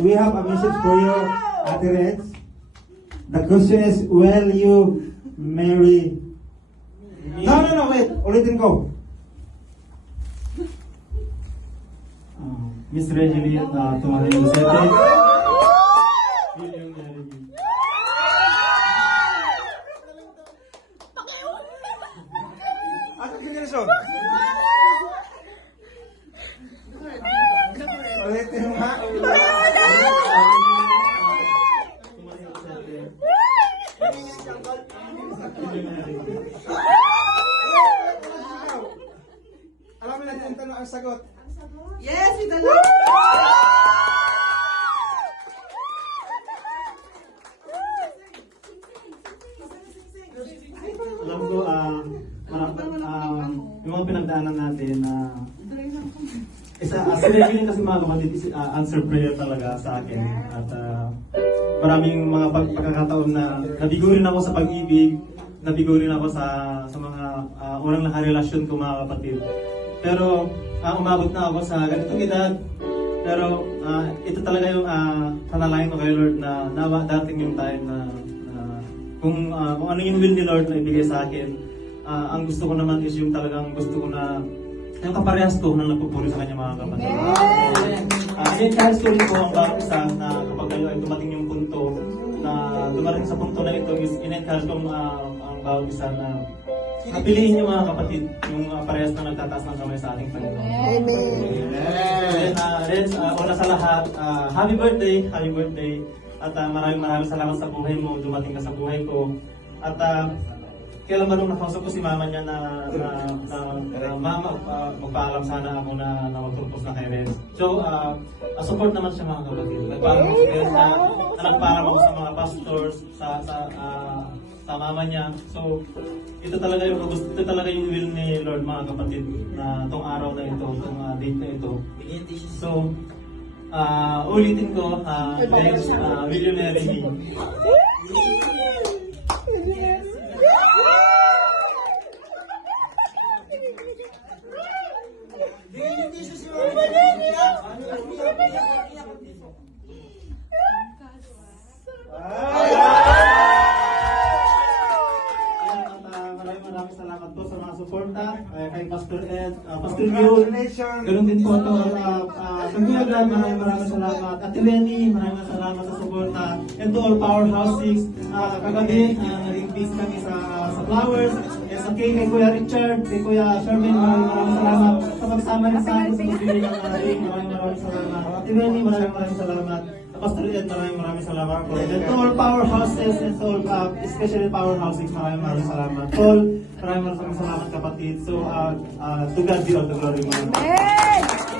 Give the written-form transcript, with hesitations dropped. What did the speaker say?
we have a message for you, Ate Reds. The question is, will you marry? No, wait. Ulitin ko. Miss Reggie, tumahay yung sete. Will you marry me? Asa kinilisyon? Ulitin mo ha. Alam mo na kung tanong ang sagot. Yes, with the love. Alam ko, yung mga pinagdaanan natin, si Reggie kasi mga kapatid, answer prayer talaga sa akin. At maraming mga pagkakataon na nabigo rin ako sa pag-ibig, nabigo rin ako sa mga unang nakarelasyon ko mga kapatid. Pero umabot na ako sa ganitong edad. Pero ito talaga yung panalangin ko kay Lord na dating yung time na kung ano yung will ni Lord na ibigay sa akin. Ang gusto ko naman is yung talagang gusto ko na yung kaparehas ko na nagpupuri sa kanya mga kapatid. I-encourage ko rin po ang bawat isa na kapag kayo ay dumating yung punto na dumating sa punto na ito is in-encourage ko ang bawat isa na piliin niyo mga kapatid yung parehas na nagtataas ng kamay sa ating Panginoon. Amen. Reds, una sa lahat, happy birthday. At maraming salamat sa buhay mo, dumating ka sa buhay ko. At kailan ba nung nakausap ko si mama niya na mama, magpaalam sana ako na mag-propose na kay Reds. So, support naman siya mga kapatid. Nagpaalam ako sa Reds na nagpaalam ako sa mga pastors, sa mama niya. So, ito talaga yung will ni Lord mga kapatid na itong araw na ito, itong date na ito. So, ulitin ko, next, will you marry me? Maraming salamat po sa mga suporta kay Pastor Ed, Pastor Yul. Ganun din po ito. Sa Kuya Glenn, maraming salamat. At Lenny, maraming salamat sa suporta. And to all Powerhouse 6, kagabi, naging peace kami sa Flowers. Kay Kuya Richard, kay Kuya Sherman, maraming salamat. Sa pagsama rin sa akin sa pagbibigay ng ring, maraming salamat. At Lenny, maraming salamat. Pastor Ed, maraming salamat po. And to all Powerhouses and to all, especially Powerhouse 6, maraming salamat. Paul, maraming salamat kapatid. So, to God be all the glory. Amen!